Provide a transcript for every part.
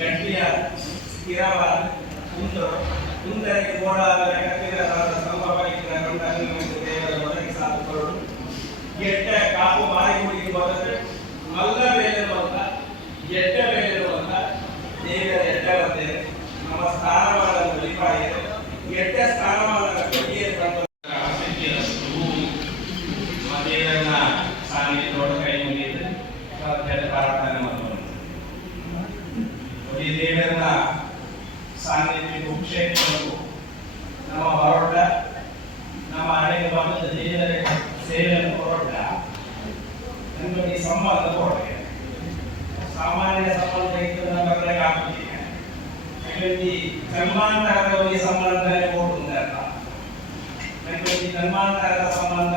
ಗಂಟಿಯ ಮುಂದ ಉಂಡೆ ಗೋಡ ಆದ್ರೆ ಸ್ವಲ್ಪ ದೇವರ ಮಟ್ಟಕ್ಕೆ ಸಾರು ಕೊರಡು ಕಾಪು ಬಾರಿ ಮಾರಿ ಮುಗಿ ಮಲ್ಲ ಬೇಲೆ ಬರುತ್ತ ಗಟ್ಟೆ ದೇವರ ಎಟ್ಟ ಬಂತೆರ್ ನಮ ಸಾರವಾರದ ದಿಪಾಯರ್ ಗಿಟ್ಟೆ ಸ್ಥಾನವಾರದ ಕೊಟ್ಟಿಯೇನ ಆಮೇಲೆ ದೊಡ್ಡ ಕೈ ಜಿಲ್ಲೆಯಲ್ಲೆಲ್ಲ ಸಾನ್ನಿಧ್ಯ ಕುಕ್ಷೇತ್ರವು ನಮ್ಮ ಹೊರಟ ನಮ್ಮ ಅಡಿಗೆ ಬಂದ ಜಿಲ್ಲೆಯಲ್ಲಿ ಸೇವೆಯನ್ನು ಹೊರಟ ನಮಗೆ ಈ ಸಂಬಂಧ ಕೊಡಬೇಕು ಸಾಮಾನ್ಯ ಸಂಬಂಧ ಇತ್ತು ನಮ್ಮ ಕಡೆ ಆಗ್ತೀನಿ ಈ ಜನ್ಮಾಂತರದ ಬಗ್ಗೆ ಸಂಬಂಧ ಕೊಡುತ್ತೆ ಅಂತ ನಮಗೆ ಈ ಜನ್ಮಾಂತರದ ಸಂಬಂಧ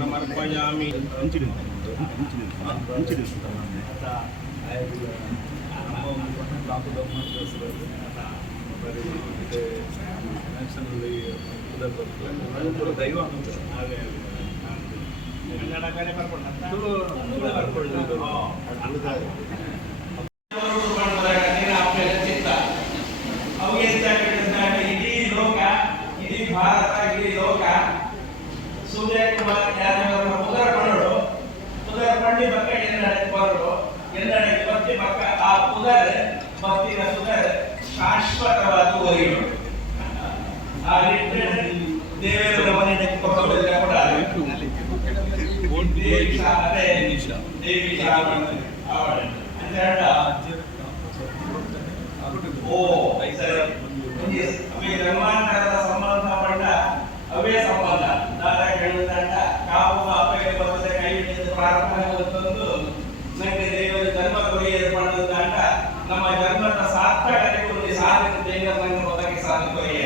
समर्पयामि ಕನೆಕ್ಷನ್ ದೈವ ಅನ್ನೋದು ಹಾಗೆ ಕರ್ಕೊಂಡು ಕರ್ಕೊಳ್ಳಿ ભક્તિ રસને શાસ્ત્ર પર વાતો કરી આ રીતે દેવનો દેખપો ભલે પઢા દે બોંધી શાને દેવી ભાવ આવડે અંતર ನಮ್ಮ ಜನ್ಮದ ಸಾರ್ಥಕತೆ ಕುರಿತು ಸಾಧಿಸಿ ದೇವರನ್ನು ಒದಗಿಸಲು ಕೊರಿಯ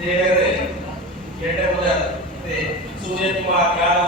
ದೇವರೇ ಕೆಟ್ಟ ಮುದ ಸೂರ್ಯಕುಮಾರ್ ಯಾರ